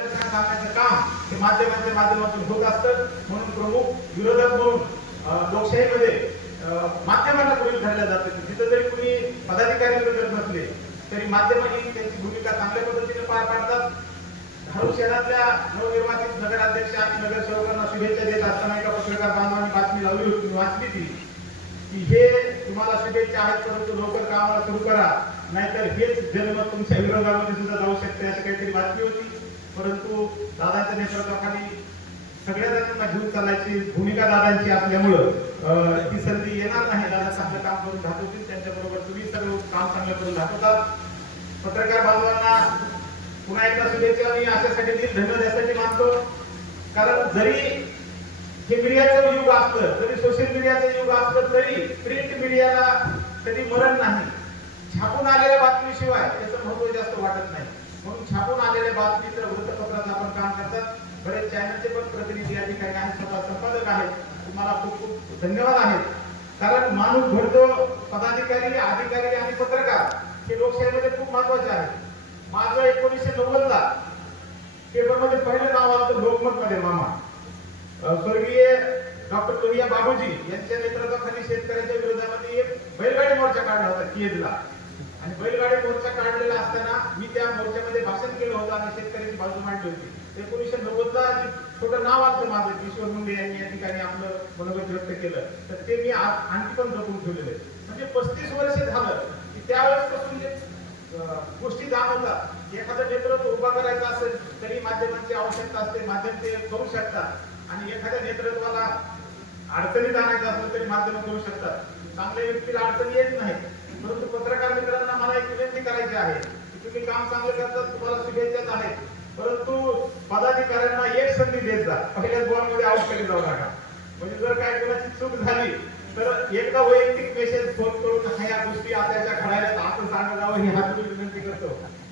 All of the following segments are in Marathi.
सांगण्याचं काम हे माध्यमांच्या माध्यमातून होत असतं. म्हणून प्रमुख विरोधक म्हणून लोकशाहीमध्ये माध्यमांना पुढील धरल्या जाते तिथं जरी कुणी पदाधिकारी विरोधक नसले तरी माध्यमांनी त्यांची भूमिका चांगल्या पद्धतीने पार पाडतात. धारू शहरातल्या नवनिर्वाचित नगराध्यक्ष आणि नगरसेवकांना शुभेच्छा देत असताना एका पत्रकार बांधवांनी बातमी लावली होती वाचली ती की हे तुम्हाला शुभेच्छा आहेत परंतु लवकर कामाला सुरू करा. नाहीतर हेच जन्म तुमच्या विरोधामध्ये सुद्धा जाऊ शकते अशी काहीतरी बातमी होती. परंतु दादांच्या नेतृत्वाखाली सगळ्या जणांना घेऊन चालायची भूमिका दादांची असल्यामुळं अं, ती संधी येणार नाही. दादा चांगलं काम करून दाखवतील त्यांच्याबरोबर तुम्ही सर्व काम चांगलं करून दाखवतात पत्रकार बांधवांना पुन्हा एकदा शुभेच्छा मी अशासाठी दिली धन्यवाद यासाठी मानतो. कारण जरी हे मीडियाचं युग असलं जरी सोशल मीडियाचं युग असलं तरी प्रिंट मीडियाला कधी मरण नाही. छापून आलेल्या बातमीशिवाय त्याचं महत्त्व जास्त वाटत नाही. म्हणून छापून आलेल्या बातमी तर आपण करतात बरेच चॅनलचे पण प्रतिनिधी या ठिकाणी आहेत. स्वतः संपादक आहेत. तुम्हाला खूप खूप धन्यवाद आहेत. कारण माणूस घडतो पदाधिकारी अधिकारी आणि पत्रकार हे लोकशाहीमध्ये खूप महत्त्वाचे आहे माझं एकोणीसशे नव्वद ला पेपरमध्ये पहिलं नाव आलं लोकमत मध्ये मामा. स्वर्गीय डॉक्टर लोहिया बाबूजी यांच्या नेतृत्वाखाली शेतकऱ्यांच्या विरोधामध्ये एक बैलगाडी मोर्चा काढला होता कियेजला आणि बैलगाडी मोर्चा काढलेला असताना मी त्या मोर्चामध्ये भाषण केलं होतं आणि शेतकऱ्यांची बाजू मांडली होती. एकोणीसशे नव्वदला छोटं नाव आलं माझं किशोर मुंडे यांनी या ठिकाणी आपलं मनोगत व्यक्त केलं. तर ते मी आणखी पण जपून ठेवलेलं आहे. म्हणजे पस्तीस वर्ष झालं की त्यावेळेसपासून जे गोष्टी गोष्टी जाणवतात एखादं नेतृत्व उभा करायचं असेल तरी माध्यमांची आवश्यकता असते माध्यम ते करू शकतात. आणि एखाद्या नेतृत्वाला अडचणीत आणायचं असलं तरी माध्यम करू शकतात. चांगल्या व्यक्तीला अडचणी येत नाही परंतु पत्रकार मित्रांना मला एक विनंती करायची आहे की तुम्ही काम चांगलं करतात तुम्हाला शुभेच्छाच आहेत. परंतु पदाधिकाऱ्यांना एक संधी देत जा. पहिल्याच बॉलमध्ये आउट केली जाऊ नका. म्हणजे जर काय कोणाची चूक झाली तर एकदा वैयक्तिक मेसेज फोन करून ह्या गोष्टी आताच्या घडायला असं सांगत जावं ही हात विनंती करतो.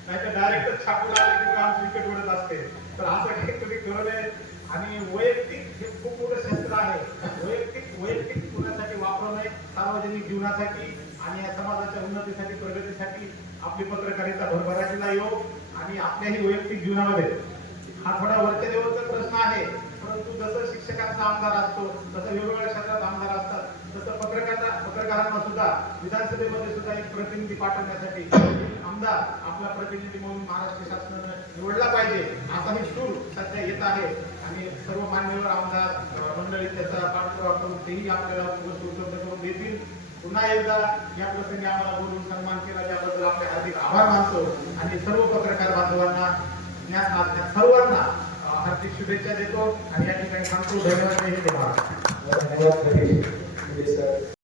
नाही तर डायरेक्ट छापू लागले की काम क्रिकेट उडत असते तर असं काही तुम्ही करू नये आणि वैयक्तिक हे खूप मोठं शस्त्र आहे वैयक्तिक वैयक्तिक कुणासाठी वापरू नये सार्वजनिक जीवनासाठी आणि या समाजाच्या उन्नतीसाठी प्रगतीसाठी आपली पत्रकारिता भरभराटीला येऊ आणि आपल्याही वैयक्तिक जीवनामध्ये. हा थोडा वरच्या देवचा प्रश्न आहे परंतु जसं शिक्षकांचा आमदार असतो तसं वेगवेगळ्या सुद्धा विधानसभेमध्ये सुद्धा एक प्रतिनिधी पाठवण्यासाठी आमदार आपला प्रतिनिधी म्हणून महाराष्ट्र शासनानं निवडला पाहिजे असा असाही सूर सध्या येत आहे आणि सर्व मान्यवर आमदार मंडळी त्याचा पाठपुरावा करून तेही आपल्याला गोष्टी उपलब्ध करून देतील पुन्हा एकदा या प्रसंगी आम्हाला बोलून सन्मान केला त्याबद्दल आपले हार्दिक आभार मानतो आणि सर्व पत्रकार बांधवांना ज्ञान सर्वांना हार्दिक शुभेच्छा देतो आणि या ठिकाणी सांगतो धन्यवाद धन्यवाद